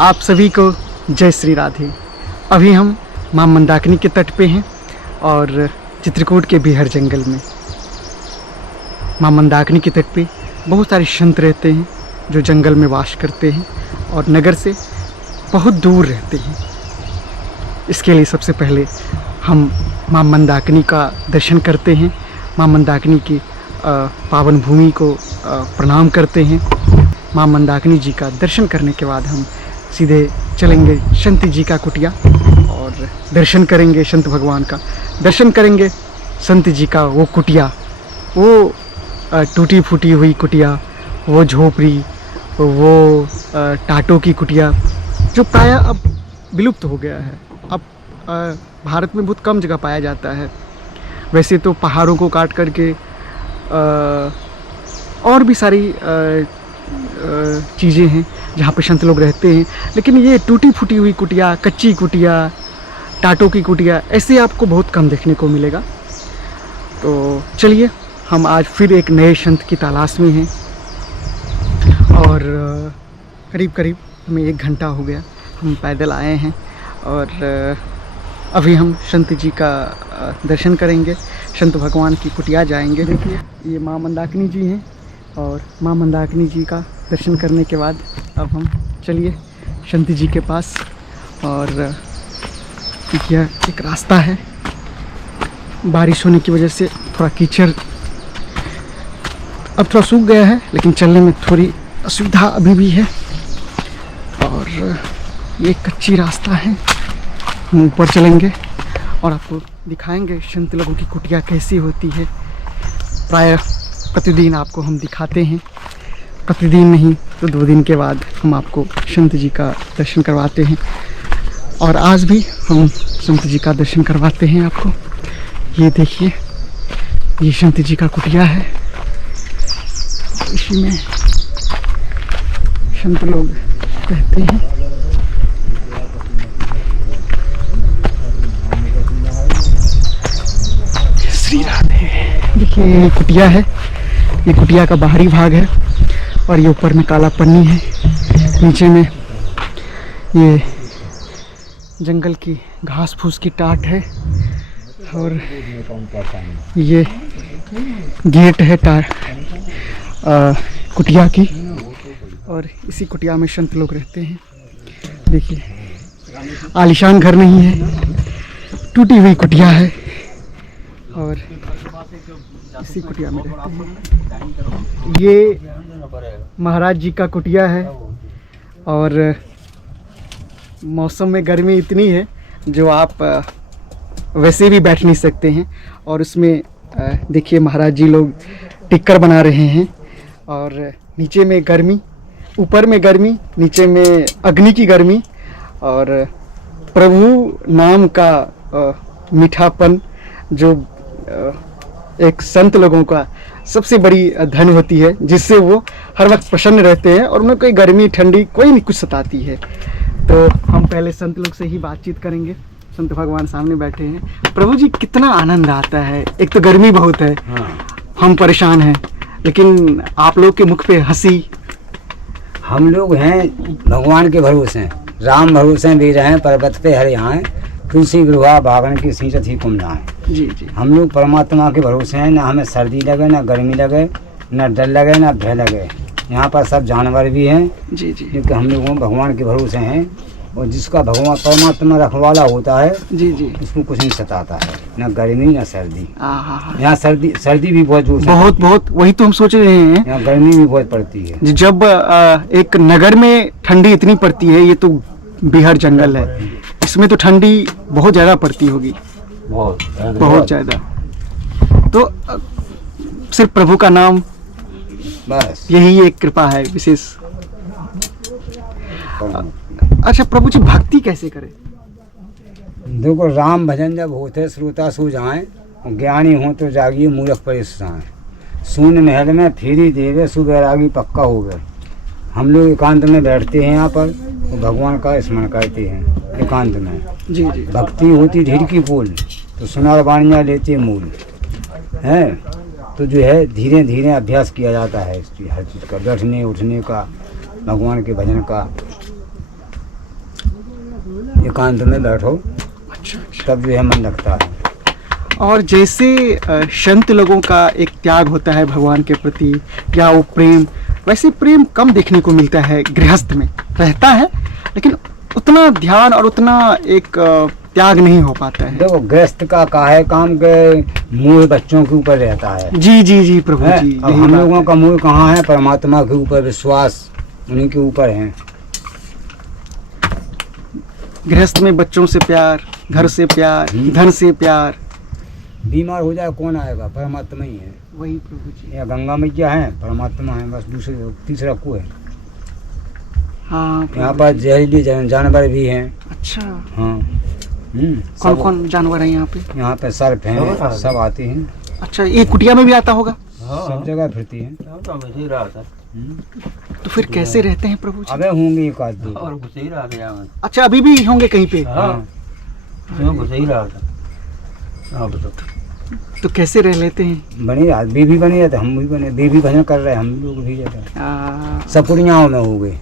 आप सभी को जय श्री राधे। अभी हम मां मंदाकिनी के तट पे हैं और चित्रकूट के बिहार जंगल में। मां मंदाकिनी के तट पे बहुत सारे संत रहते हैं जो जंगल में वास करते हैं और नगर से बहुत दूर रहते हैं। इसके लिए सबसे पहले हम मां मंदाकिनी का दर्शन करते हैं, मां मंदाकिनी की पावन भूमि को प्रणाम करते हैं। मां मंदाकिनी जी का दर्शन करने के बाद हम सीधे चलेंगे संत जी का कुटिया और दर्शन करेंगे, संत भगवान का दर्शन करेंगे। संत जी का वो कुटिया, वो टूटी फूटी हुई कुटिया, वो झोपड़ी, वो टाटों की कुटिया जो प्रायः अब विलुप्त हो गया है। अब भारत में बहुत कम जगह पाया जाता है। वैसे तो पहाड़ों को काट करके और भी सारी चीज़ें हैं जहाँ पे संत लोग रहते हैं, लेकिन ये टूटी फूटी हुई कुटिया, कच्ची कुटिया, टाटों की कुटिया ऐसे आपको बहुत कम देखने को मिलेगा। तो चलिए, हम आज फिर एक नए संत की तलाश में हैं और करीब करीब हमें 1 घंटा हो गया, हम पैदल आए हैं और अभी हम संत जी का दर्शन करेंगे, संत भगवान की कुटिया जाएंगे। देखिए, ये मां मंदाकिनी जी हैं और मां मंदाकिनी जी का दर्शन करने के बाद अब हम चलिए संत जी के पास। और यह एक रास्ता है, बारिश होने की वजह से थोड़ा कीचड़ अब थोड़ा सूख गया है, लेकिन चलने में थोड़ी असुविधा अभी भी है। और ये कच्ची रास्ता है, हम ऊपर चलेंगे और आपको दिखाएंगे संत लोगों की कुटिया कैसी होती है। प्रायः प्रतिदिन आपको हम दिखाते हैं, प्रतिदिन नहीं तो 2 दिन के बाद हम आपको संत जी का दर्शन करवाते हैं। और आज भी हम संत जी का दर्शन करवाते हैं आपको। ये देखिए, ये संत जी का कुटिया है, इसी में संत लोग रहते हैं। श्री राधे। देखिए, ये कुटिया है, ये कुटिया का बाहरी भाग है और ये ऊपर में काला पन्नी है, नीचे में ये जंगल की घास फूस की टाट है और ये गेट है कुटिया की। और इसी कुटिया में संत लोग रहते हैं। देखिए, आलीशान घर नहीं है, टूटी हुई कुटिया है और इसी कुटिया में रहते हैं। ये महाराज जी का कुटिया है और मौसम में गर्मी इतनी है जो आप वैसे भी बैठ नहीं सकते हैं। और उसमें देखिए, महाराज जी लोग टिक्कर बना रहे हैं और नीचे में गर्मी, ऊपर में गर्मी, नीचे में अग्नि की गर्मी और प्रभु नाम का मीठापन जो एक संत लोगों का सबसे बड़ी धन होती है, जिससे वो हर वक्त प्रसन्न रहते हैं और उन्हें कोई गर्मी ठंडी कोई नहीं कुछ सताती है। तो हम पहले संत लोग से ही बातचीत करेंगे। संत भगवान सामने बैठे हैं। प्रभु जी, कितना आनंद आता है। एक तो गर्मी बहुत है, हम परेशान हैं, लेकिन आप लोग के मुख पे हंसी। हम लोग हैं भगवान के भरोसे, राम भरोसे भी रहे, पर्वत पे हर यहाँ तुलसी गृहा बागन की सींचत ही कुम जाए। जी जी, हम लोग परमात्मा के भरोसे हैं। ना हमें सर्दी लगे, ना गर्मी लगे, ना डर लगे, ना भय लगे। यहाँ पर सब जानवर भी हैं जी जी, क्योंकि हम लोग भगवान के भरोसे हैं। और जिसका भगवान परमात्मा रखवाला होता है जी जी, उसको कुछ नहीं सताता है, ना गर्मी ना सर्दी। हाँ, यहाँ सर्दी भी बहुत जोर से बहुत बहुत, वही तो हम सोच रहे हैं। यहाँ गर्मी भी बहुत पड़ती है। जब एक नगर में ठंडी इतनी पड़ती है, ये तो बिहार जंगल है, इसमें तो ठंडी बहुत ज़्यादा पड़ती होगी, बहुत ज़्यादा। तो सिर्फ प्रभु का नाम, बस यही एक कृपा है विशेष। अच्छा प्रभु जी, भक्ति कैसे करें? देखो, राम भजन जब होते श्रोता सो जाएं, ज्ञानी हो तो जागिए मूर्ख परेशान। शून्य महल में फेरी देवे सुबैरागी पक्का हो गए। हम लोग एकांत में बैठते हैं यहाँ पर तो भगवान का स्मरण करते हैं एकांत में। जी जी, भक्ति होती ढेर की फूल तो सुनार वाणियाँ लेते मूल है। तो जो है धीरे धीरे अभ्यास किया जाता है इसकी हर चीज़ का, बैठने उठने का, भगवान के भजन का। एकांत में बैठो, अच्छा अच्छा। तब जो है मन लगता है। और जैसे संत लोगों का एक त्याग होता है भगवान के प्रति या वो प्रेम, वैसे प्रेम कम देखने को मिलता है। गृहस्थ में रहता है लेकिन उतना ध्यान और उतना एक त्याग नहीं हो पाता है। देखो गृहस्थ का काहे काम के मूल बच्चों के ऊपर रहता है। जी जी जी प्रभु है? जी, अब यही हम बात लोगों है। का मूल कहाँ है? परमात्मा के ऊपर विश्वास, उन्हीं के ऊपर है। गृहस्थ में बच्चों से प्यार, घर से प्यार, धन से प्यार। बीमार हो जाए कौन आएगा? परमात्मा ही है। वही प्रभु जी। या गंगा मैया है, परमात्मा है, बस दूसरे तीसरा को है। हाँ यहाँ प्रभु पर जी। जहरीली जानवर भी हैं। अच्छा, हाँ कौन कौन जानवर है यहाँ पे? यहाँ पे सर्प हैं, सब आते हैं। अच्छा, ये कुटिया में भी आता होगा? सब जगह फिरती हैं। तो फिर कैसे रहते हैं प्रभु जी? अबे होंगे एक आध दो। अच्छा, अभी भी होंगे कहीं पे? हाँ, तो कैसे रह लेते हैं? बनी रात बीवी बनी रहते, हम भी बने, बीवी भजन कर रहे हैं, हम लोग भी रहते हैं। आ, सपुरियाओं में हो गए।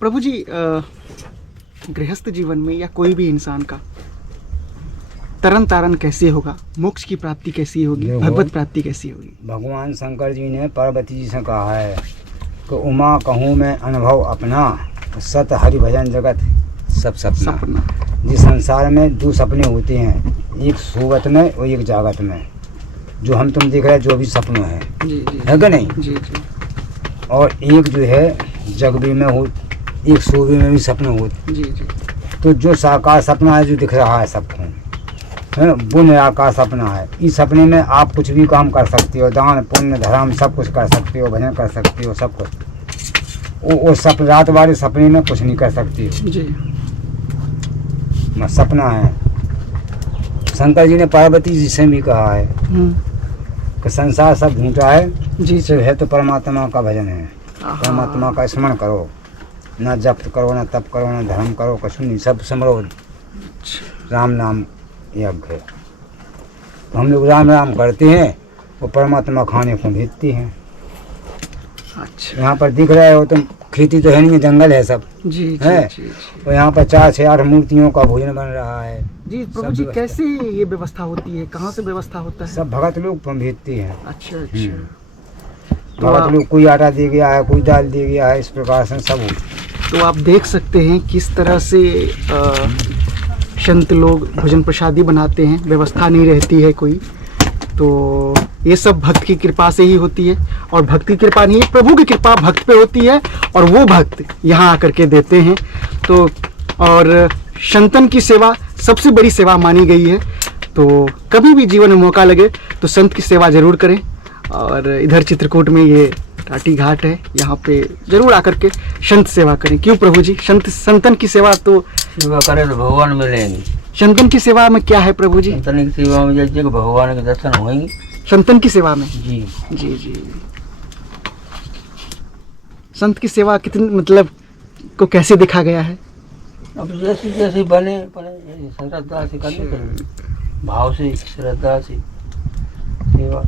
प्रभु जी, गृहस्थ जीवन में या कोई भी इंसान का तरन तारण कैसे होगा? मोक्ष की प्राप्ति कैसी होगी? देखो। भगवत प्राप्ति कैसी होगी? भगवान शंकर जी ने पार्वती जी से कहा है कि उमा कहूँ मैं अनुभव अपना, सत हरि भजन जगत सब सपना। सपना। जिस संसार में दो सपने होते हैं, एक सोगत में और एक जागत में। जो हम तुम देख रहे हैं जो भी सपने हैं, जी जी है कि नहीं? जी जी। और एक जो है जगबी में हो, एक सोबी में भी सपने होते। जी जी। तो जो साकार सपना है जो दिख रहा है सबको, है वो निराकार सपना है। इस सपने में आप कुछ भी काम कर सकते हो, दान पुण्य धर्म सब कुछ कर सकते हो, भजन कर सकते हो, सब कुछ। वो रात वाले सपने में कुछ नहीं कर सकती हो। जी। सपना है। शंकर जी ने पार्वती जी से भी कहा है कि संसार सब झूठा है, जी सिर्फ है तो परमात्मा का भजन है। आहा। परमात्मा का स्मरण करो, ना जप करो, ना तप करो, ना धर्म करो, कुछ नहीं, सब समरो। राम नाम यज्ञ है। तो हम लोग राम राम करते हैं, वो परमात्मा खाने को भेजती हैं। अच्छा। यहाँ पर दिख रहे हो तुम, खेती तो है नहीं, जंगल है सब। जी जी है? जी जी। और यहाँ पर 4 से 8 मूर्तियों का भोजन बन रहा है। जी प्रभु सब जी, व्यवस्था। कैसे ये व्यवस्था होती है? कहाँ से व्यवस्था होता है? सब भगत लोग भेजते हैं। अच्छा अच्छा। तो भगत आप- लोग, कोई आटा दे गया है, कोई दाल दे गया है, इस प्रकार से सब हो। तो आप देख सकते हैं किस तरह से संत लोग भोजन प्रसादी बनाते हैं। व्यवस्था नहीं रहती है कोई, तो ये सब भक्त की कृपा से ही होती है। और भक्त की कृपा नहीं, प्रभु की कृपा भक्त पे होती है और वो भक्त यहाँ आकर के देते हैं। तो और संतन की सेवा सबसे बड़ी सेवा मानी गई है। तो कभी भी जीवन में मौका लगे तो संत की सेवा जरूर करें। और इधर चित्रकूट में ये टाटी घाट है, यहाँ पे जरूर आकर के संत सेवा करें। क्यों प्रभु जी? संतन की सेवा तो सेवा करे तो भगवान मिलेंगे। संतन की सेवा में क्या है प्रभु जी? संतन की सेवा में जैसे कि भगवान के दर्शन होंगे। संतन की सेवा में जी जी जी। संत की सेवा कितनी, मतलब को कैसे देखा गया है? अब जैसे जैसे बने श्रद्धा से करने चाहिए, भाव से, श्रद्धा से सेवा।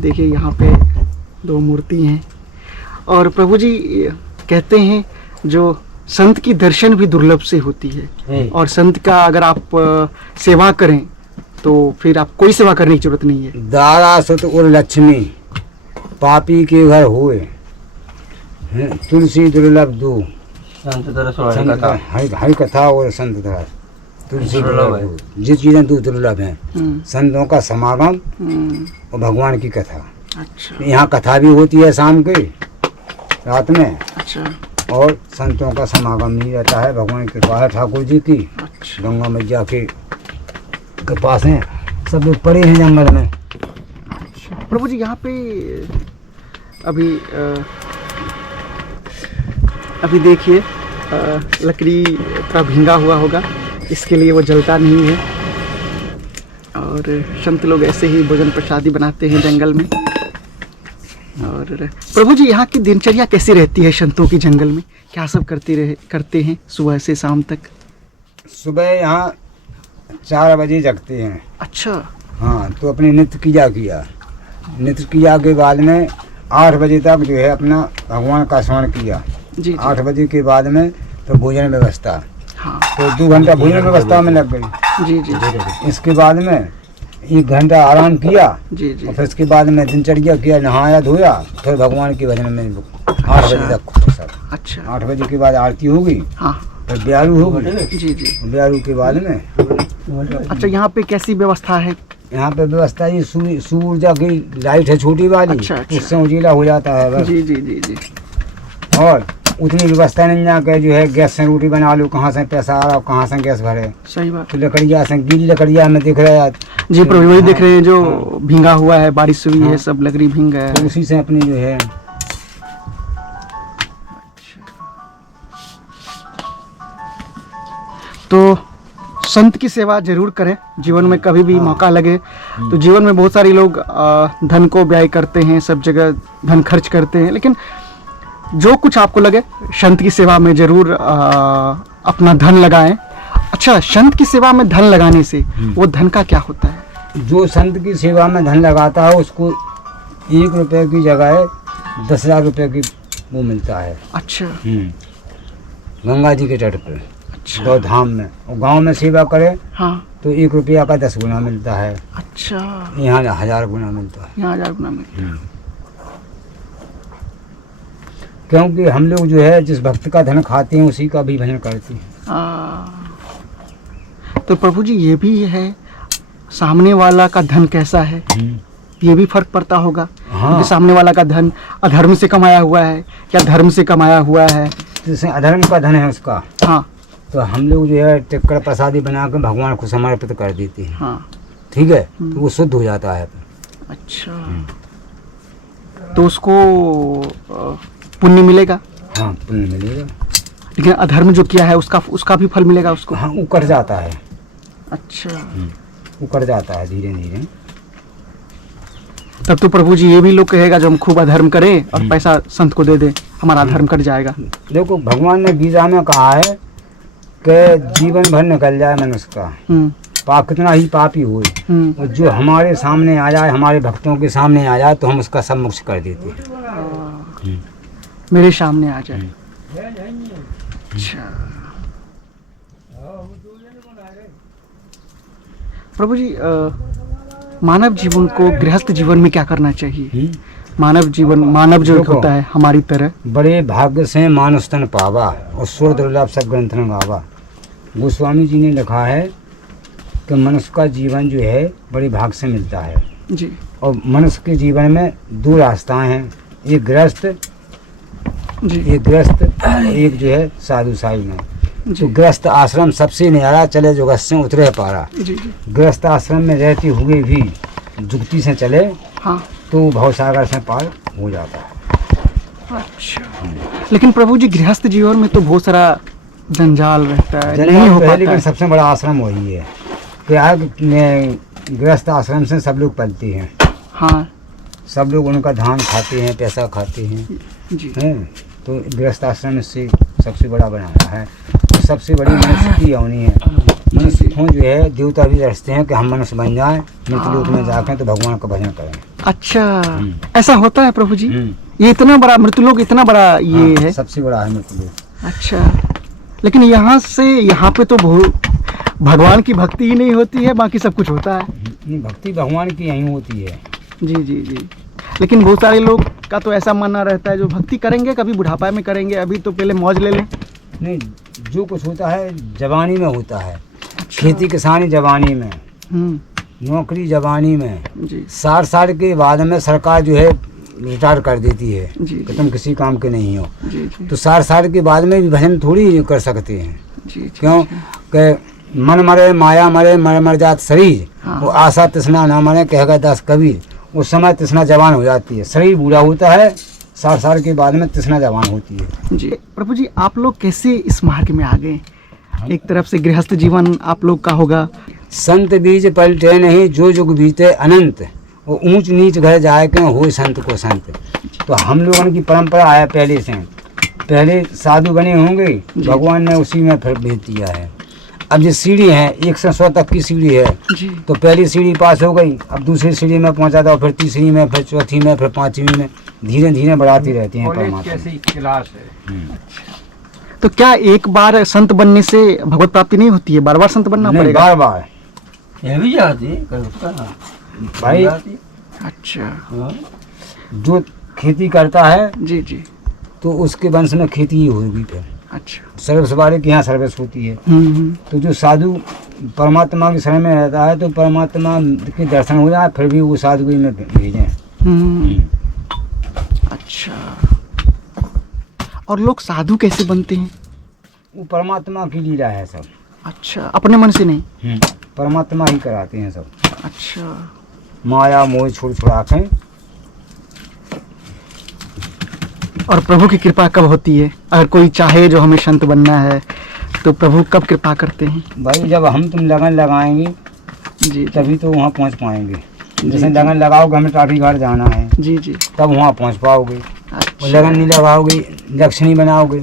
देखिए यहाँ पे 2 मूर्ति हैं। और प्रभु जी कहते हैं जो संत की दर्शन भी दुर्लभ से होती है। और संत का अगर आप सेवा करें तो फिर आप कोई सेवा करने की जरूरत नहीं है। दारा सुत और लक्ष्मी पापी के घर हुए, तुलसी दुर्लभ दो। संत दर्श वाली कथा। हरि कथा और संत दर्श, तुलसी दुर्लभ दुर्लभ है। दो। जिस चीजें दो दुर्लभ हैं, संतों का समागम और भगवान की कथा। अच्छा यहाँ कथा भी होती है शाम के, रात में, अच्छा और संतों का समागम नहीं रहता है। भगवान की कृपा है ठाकुर जी की, अच्छा। गंगा मैया के पास हैं, सब लोग पड़े हैं जंगल में। प्रभु जी यहाँ पे अभी देखिए लकड़ी थोड़ा भींगा हुआ होगा, इसके लिए वो जलता नहीं है। और संत लोग ऐसे ही भोजन प्रसादी बनाते हैं जंगल में। और प्रभु जी यहाँ की दिनचर्या कैसी रहती है संतों की जंगल में? क्या सब करते हैं सुबह से शाम तक? सुबह यहाँ 4 बजे जगते हैं। अच्छा। हाँ, तो अपने नित्य क्रिया किया, नित्य क्रिया के बाद में 8 बजे तक जो है अपना भगवान का स्मरण किया। जी 8 बजे के बाद में तो भोजन व्यवस्था, हाँ तो 2 घंटा भोजन व्यवस्था में लग गई। जी जी इसके बाद में 1 घंटा आराम किया जी जी। और फिर इसके बाद में दिनचर्या किया, नहाया धोया, फिर भगवान के भजन में 8 बजे तक सब। अच्छा 8 बजे के बाद आरती होगी, हाँ फिर ब्यारू होगी, जी जी। ब्यारू के बाद में अच्छा यहाँ पे कैसी व्यवस्था है? यहाँ पे व्यवस्था ये सूर्य की लाइट है छोटी वाली, अच्छा, अच्छा। उससे उजीला हो जाता है बस। जी जी जी जी। और उतनी व्यवस्था नहीं जाके जो है गैस से रोटी बना लो, कहाँ से पैसा आ रहा और कहाँ से गैस भरे। सही बात। तो लकड़िया से गीली लकड़िया में दिख रहा है, जी प्रभु वही देख रहे हैं जो हाँ। भींगा हुआ है, बारिश हुई है, हाँ। सब लकड़ी भींग गया तो है। उसी से अपनी जो है तो संत की सेवा जरूर करें जीवन में, कभी भी मौका लगे तो। जीवन में बहुत सारे लोग धन को व्यय करते हैं, सब जगह धन खर्च करते हैं, लेकिन जो कुछ आपको लगे संत की सेवा में जरूर अपना धन लगाएं। अच्छा, संत की सेवा में धन लगाने से वो धन का क्या होता है? जो संत की सेवा में धन लगाता है उसको 1 रुपए की जगह 10,000 रुपए की वो मिलता है। अच्छा गंगा जी के तट पर, अच्छा। दो धाम में, और गांव में सेवा करे हाँ तो 1 रुपया का 10 गुना मिलता है, अच्छा। यहाँ 1000 गुना मिलता है। यहाँ 1000 गुना में। क्योंकि हम लोग जो है जिस भक्त का धन खाते हैं उसी का भी भजन करते हैं। तो प्रभु जी ये भी है, सामने वाला का धन कैसा है ये भी फर्क पड़ता होगा। हाँ। कि सामने वाला का धन अधर्म से कमाया हुआ है या धर्म से कमाया हुआ है। जैसे अधर्म का धन है उसका, हाँ तो हम लोग जो है टिक्कर प्रसादी बना के भगवान को समर्पित कर देते हैं। हाँ। ठीक है, तो वो शुद्ध हो जाता है। अच्छा, तो उसको पुण्य मिलेगा। हाँ, पुण्य मिलेगा। लेकिन अधर्म जो किया है उसका भी फल मिलेगा उसको। हाँ, उकर जाता है। अच्छा, उकर जाता है धीरे धीरे। तब तो प्रभु जी ये भी लोग कहेगा जो हम खूब अधर्म करें और पैसा संत को दे दे, हमारा धर्म कट जाएगा। देखो भगवान ने गीता में कहा है कि जीवन भर निकल जाए मनुष्य का, पाप कितना ही पापी हुए, और जो हमारे सामने आ जाए, हमारे भक्तों के सामने आ जाए तो हम उसका सब मोक्ष कर देते हैं। मेरे सामने आ जाए। अच्छा प्रभु जी, मानव जीवन को गृहस्थ जीवन में क्या करना चाहिए? मानव जो देखो, होता है हमारी तरह। बड़े भाग्य से मानुष तन पावा और सुर दुर्लभ सब ग्रंथ न गावा। गोस्वामी जी ने लिखा है कि मनुष्य का जीवन जो है बड़े भाग से मिलता है जी। और मनुष्य के जीवन में 2 रास्ताएं हैं, एक गृहस्थ, जी एक जो है साधु साई में। जी तो गृहस्थ आश्रम सबसे न्यारा, चले जो गस से उतरे पारा। जी जी। गृहस्थ आश्रम में रहते हुए भी जुक्ति से चले हाँ। तो भवसागर से पार हो जाता है। अच्छा, लेकिन प्रभु जी गृहस्थ जीवन में तो बहुत सारा जंजाल रहता है, नहीं जंजाल हो तो है, पाता लेकिन है। सबसे बड़ा आश्रम वही है कि आग में गृहस्थ आश्रम से सब लोग पलते हैं, हाँ सब लोग उनका धान खाते हैं, पैसा खाते हैं, जी। हैं। तो गृहस्थ आश्रम से सबसे बड़ा बनाया है। तो सबसे बड़ी मनुष्य की अवनी है। मनुष्य को जो है देवता भी रचते हैं कि हम मनुष्य बन जाएं, मृत्युलोक में जाकर तो भगवान का भजन करें। अच्छा, ऐसा होता है प्रभु जी? हम्म। ये इतना बड़ा मृत्युलोक, इतना बड़ा ये हाँ, है। सबसे बड़ा है मृत्युलोक। अच्छा, लेकिन यहाँ से यहाँ पे तो भगवान की भक्ति ही नहीं होती है, बाकी सब कुछ होता है। भक्ति भगवान की यहीं होती है। जी जी जी। लेकिन बहुत सारे लोग का तो ऐसा मानना रहता है जो भक्ति करेंगे कभी बुढ़ापा में करेंगे, अभी तो पहले मौज ले लें। नहीं, जो कुछ होता है जवानी में होता है। अच्छा। खेती किसानी जवानी में, नौकरी जवानी में। जी 60 साल के बाद में सरकार जो है रिटायर कर देती है जी कि तुम किसी काम के नहीं हो। जी जी तो 60 साल के बाद में भी भजन थोड़ी कर सकते हैं। जी जी। क्यों कि मन मरे माया मरे मर जात शरीर, हाँ। वो आशा तृष्णा ना मरे कहेगा दास कबीर। उस समय तृष्णा जवान हो जाती है, शरीर बूढ़ा होता है, 60 साल के बाद में तृष्णा जवान होती है। जी प्रभु जी, आप लोग कैसे इस मार्ग में आ गए? एक तरफ से गृहस्थ जीवन आप लोग का होगा। संत बीज पलटे नहीं जो जुग बीते अनंत, वो ऊंच नीच घर जाए के हो संत को संत। तो हम लोगों की परंपरा है पहले से, पहले साधु बने होंगे, भगवान ने उसी में फिर भेज दिया है। अब ये सीढ़ी है 1 से 100 तक की सीढ़ी है, जी तो पहली सीढ़ी पास हो गई, अब दूसरी सीढ़ी में पहुंचा था, फिर तीसरी में, फिर चौथी में, फिर पांचवी में, धीरे धीरे बढ़ाती रहती हैं परमात्मा। क्लास है। तो क्या एक बार संत बनने से भगवत प्राप्ति नहीं होती है, बार बार संत बनना नहीं, पड़ेगा? बार बार ये भी जाती है उसका भाई। जाती। अच्छा हाँ। जो खेती करता है जी जी तो उसके वंश में खेती ही होगी, फिर अच्छा सर्विस वाले के यहाँ सर्विस होती है। हम्म। तो जो साधु परमात्मा के शरण में रहता है तो परमात्मा के दर्शन हो जाए, फिर भी वो साधु ही में भेजें। अच्छा, और लोग साधु कैसे बनते हैं? वो परमात्मा की लीला है सब। अच्छा, अपने मन से नहीं? परमात्मा ही कराते हैं सब। अच्छा, माया मोह छोड़ छुड़ा के। और प्रभु की कृपा कब होती है? अगर कोई चाहे जो हमें संत बनना है तो प्रभु कब कृपा करते हैं? भाई जब हम तुम लगन लगाएंगे जी तभी तो वहाँ पहुँच पाएंगे। जैसे जी। लगन लगाओगे, हमें ट्राफिक घाट जाना है, जी जी। तब वहाँ पहुँच पाओगे। अच्छा, लगन नहीं लगाओगे, लक्ष्य नहीं बनाओगे,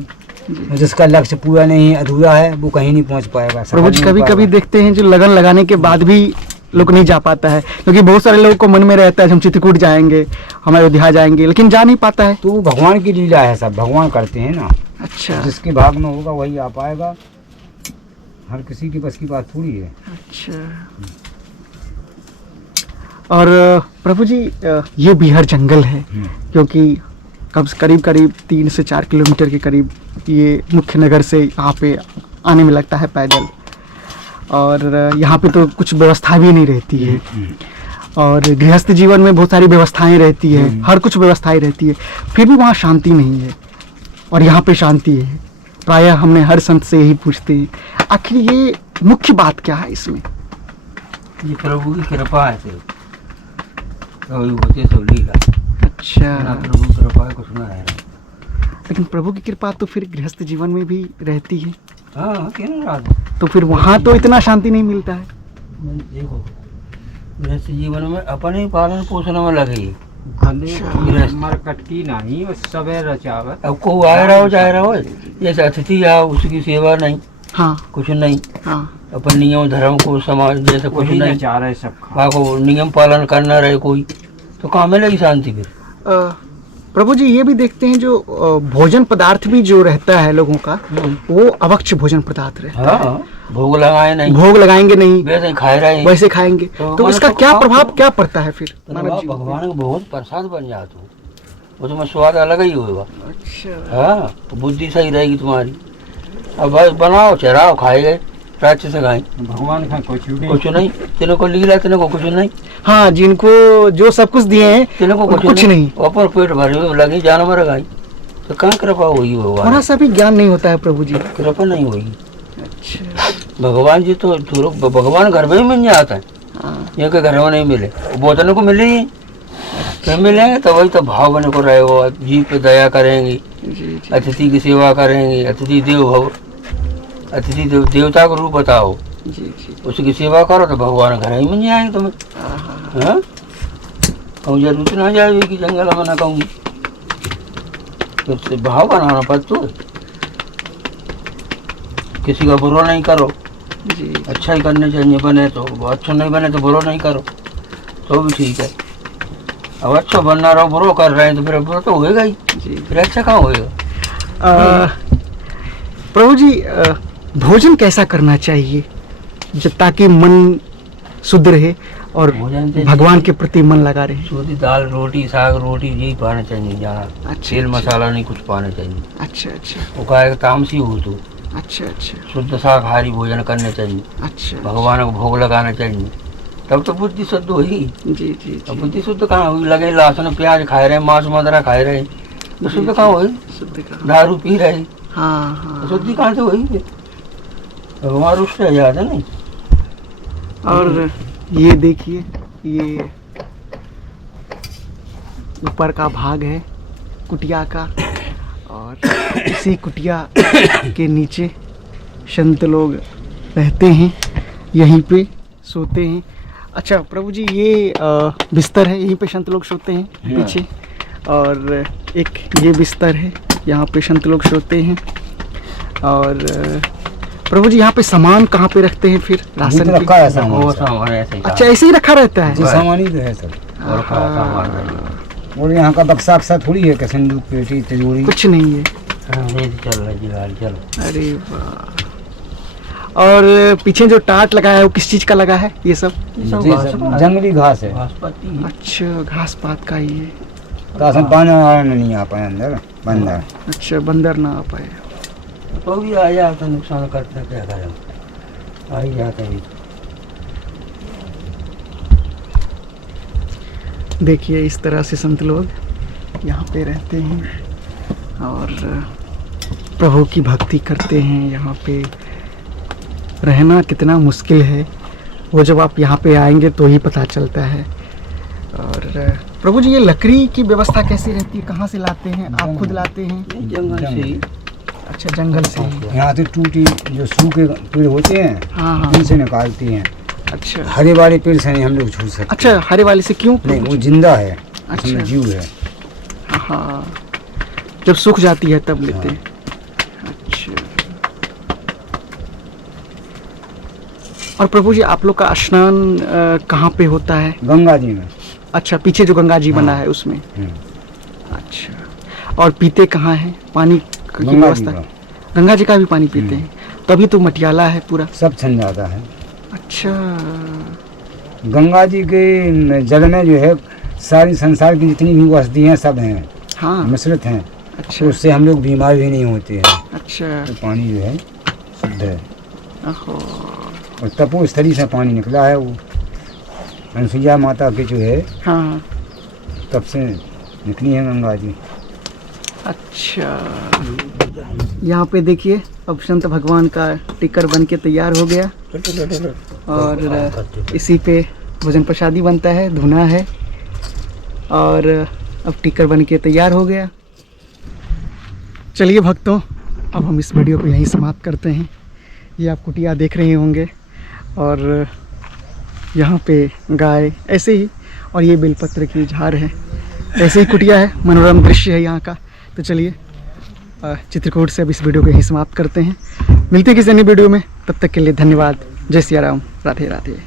जी। जिसका लक्ष्य पूरा नहीं अधूरा है वो कहीं नहीं पहुँच पाएगा। सफल प्रभु जी नहीं हो कभी कभी पाएगा। देखते हैं जो लगन लगाने के बाद भी लोग नहीं जा पाता है, क्योंकि बहुत सारे लोगों को मन में रहता है हम चित्रकूट जाएंगे, हम अयोध्या जाएंगे, लेकिन जा नहीं पाता है। तो वो भगवान की लीला है, सब भगवान करते हैं ना। अच्छा जिसके भाग में होगा वही आ पाएगा, हर किसी की बस की बात थोड़ी है। अच्छा। और प्रभु जी ये बिहार जंगल है, क्योंकि करीब 3 से 4 किलोमीटर के करीब ये मुख्य नगर से यहाँ पे आने में लगता है पैदल, और यहाँ पे तो कुछ व्यवस्था भी नहीं रहती है, और गृहस्थ जीवन में बहुत सारी व्यवस्थाएं रहती है, हर कुछ व्यवस्थाएं रहती है, फिर भी वहाँ शांति नहीं है, और यहाँ पे शांति है। प्रायः हमने हर संत से यही पूछते हैं, आखिर ये मुख्य बात क्या है इसमें? ये प्रभु की कृपा है सिर्फ, कभी होते सब लीला। अच्छा, ना प्रभु की कृपा है कुछ ना है। लेकिन प्रभु की कृपा तो फिर गृहस्थ जीवन में भी रहती है, हाँ क्यों नहीं रहा? तो फिर वहाँ तो इतना शांति नहीं मिलता है। देखो गृहस्थ जीवन में अपने ही पालन पोषण में लगे। अच्छा। मरकटकी नहीं सबे रचावत। अब को आए रहो जाए रहो, जैसे अतिथि आओ उसकी सेवा नहीं, हाँ कुछ नहीं, हाँ। अपन नियम धर्म को समाज जैसे कुछ नहीं, जा रहे सब। को नियम पालन करना रहे कोई, तो कहाँ मिलेगी शांति फिर? प्रभु जी ये भी देखते हैं जो भोजन पदार्थ भी जो रहता है लोगों का, वो अभक्ष्य भोजन पदार्थ रहता है। हाँ, भोग लगाए नहीं, भोग लगाएंगे नहीं, वैसे ही खाए रहे। वैसे खाएंगे, तो तो मानो इसका तो क्या खाओ। प्रभाव क्या पड़ता है फिर मानव जीवन पे? भगवान को बहुत प्रसाद बन जाते हो, उसमें स्वाद अलग ही होगा। अच्छा। हाँ, तो बुद्धि सही रहेगी तुम्हारी। अब भाई बनाओ चढ़ाओ खाए गए, राज्य से खाए, भगवान का कुछ कुछ नहीं, तेने को लीला, तेने को कुछ नहीं, हाँ, जिनको जो सब कुछ दिए हैं तेने को कुछ नहीं। ऊपर पेट भरे हुए लगी जानवर गाई, तो कहाँ कृपा होगी थोड़ा भगवान? सा भी ज्ञान नहीं होता है प्रभु जी। कृपा नहीं होगी। अच्छा। भगवान जी तो भगवान घर में ही मिल जाता है, हाँ, ये के घर में नहीं मिले, बोतने को मिले ही क्या मिलेंगे? तो वही तो भाव बने को रहेगा, जीव पे दया करेंगे, जी जी। अतिथि की सेवा करेंगे, अतिथि देव भव, अतिथि देवता को रूप बताओ, जी जी। उसकी सेवा करो तो भगवान घर ही मिल जाएंगे तुम्हें। हाँ, कहूँ जरूरत ना जाए कि जंगल में ना कहूँगी, तो उससे भाव बनाना पड़ता है। किसी का बुरा नहीं करो, जी अच्छा ही करने चाहिए, बने तो अच्छा, नहीं बने तो बुरा नहीं करो तो भी ठीक है। अब अच्छा बनना रहो, बुरा कर रहे हैं तो फिर बुरा तो होएगा ही, जी। फिर अच्छा कहाँ होएगा? प्रभु जी भोजन कैसा करना चाहिए ताकि मन शुद्ध रहे और भोजन से भगवान के प्रति मन लगा रहे? सूदी दाल रोटी साग रोटी यही पाना चाहिए ज़्यादा, अच्छा, तेल अच्छा। मसाला नहीं कुछ पाना चाहिए। अच्छा अच्छा वो का तामसी हो तो अच्छा अच्छा शुद्ध शाकाहारी भोजन करने चाहिए, अच्छा। भगवान को भोग लगाना चाहिए, तब तो बुद्धि शुद्ध होगी। जी जी जी। अब बुद्धि शुद्ध कहाँ हुई? लगे लहसुन प्याज खाए रहे, मांस मदरा खाए रहे, तो शुद्ध कहाँ हुई? शुद्ध का। दारू पी रहे, हाँ तो हाँ। शुद्धि कहाँ से हुई? भगवान रुष्ट है जाता नहीं। और ये देखिए, ये ऊपर का भाग है कुटिया का, और इसी कुटिया के नीचे संत लोग रहते हैं, यहीं पे सोते हैं। अच्छा प्रभु जी, ये बिस्तर है, यहीं पे संत लोग सोते हैं पीछे, और एक ये बिस्तर है, यहाँ पे संत लोग सोते हैं, और प्रभु जी यहाँ पे सामान कहाँ पे रखते हैं फिर ये राशन तो की? रखा है वो सामान। सामान ऐसे ही अच्छा ऐसे ही रखा रहता है? जी सामान ही तो है सब। और का सामान है। और यहाँ का बक्सा वक्सा थोड़ी है कि संदूक पेटी तिजोरी। कुछ नहीं है। हाँ, ये तो चल रहा है जी गाड़ी चलो। अरे वाह। और पीछे जो टाट लगा है वो किस चीज का लगा है ये सब? जी सब जंगली घास है। घासपाती है। अच्छा घास पात का ही है। राशन पानी वाला नहीं आ पाए अंदर बंदर। अच्छा बंदर ना आ पाए। तो भी आ जाता नुकसान करता क्या करें, आ ही जाता है। देखिए इस तरह से संत लोग यहाँ पे रहते हैं और प्रभु की भक्ति करते हैं। यहाँ पे रहना कितना मुश्किल है वो जब आप यहाँ पे आएंगे तो ही पता चलता है। और प्रभु जी ये लकड़ी की व्यवस्था कैसी रहती है, कहाँ से लाते हैं? आप खुद लाते हैं? जंगल से ही। अच्छा जंगल से ही। यहाँ से टूटी जो सूखे पेड़ होते हैं हाँ हाँ। उनसे निकालती हैं। अच्छा हरे वाले पेड़ से नहीं हम लोग छू सकते। अच्छा हरे वाले से क्यों? नहीं वो जिंदा है, अच्छा। उसमें जीव है। हाँ जब सूख जाती है तब लेते हैं। अच्छा। और प्रभु जी आप लोग का स्नान कहाँ पे होता है? गंगा जी में। अच्छा पीछे जो गंगा जी बना हाँ। है उसमें। हम्म। अच्छा और पीते कहाँ है पानी की गंगा जी व्यवस्था? का गंगा जी का भी पानी पीते हैं? तभी तो मटियाला है पूरा। सब छन जाता है। अच्छा गंगा जी के जल में जो है सारी संसार की जितनी भी वस्तुएं हैं सब हैं, हाँ। मिश्रित हैं। अच्छा तो उससे हम लोग बीमार भी नहीं होते हैं। अच्छा। तो पानी जो है शुद्ध है। ओहो। और तपो स्थली से पानी निकला है वो अनुसुईया माता के जो है हाँ। तब से निकली है गंगा जी। अच्छा यहाँ पे देखिए अब संत भगवान का टिकर बन के तैयार हो गया और इसी पे भोजन प्रसादी बनता है, धुना है और अब टिकर बन के तैयार हो गया। चलिए भक्तों अब हम इस वीडियो को यहीं समाप्त करते हैं। ये आप कुटिया देख रहे होंगे और यहाँ पे गाय ऐसे ही और ये बेलपत्र की झाड़ है, ऐसे ही कुटिया है, मनोरम दृश्य है यहाँ का। तो चलिए चित्रकूट से अब इस वीडियो को यहीं समाप्त करते हैं। मिलते हैं किसी अन्य वीडियो में, तब तक के लिए धन्यवाद। जय सिया राम, राधे राधे।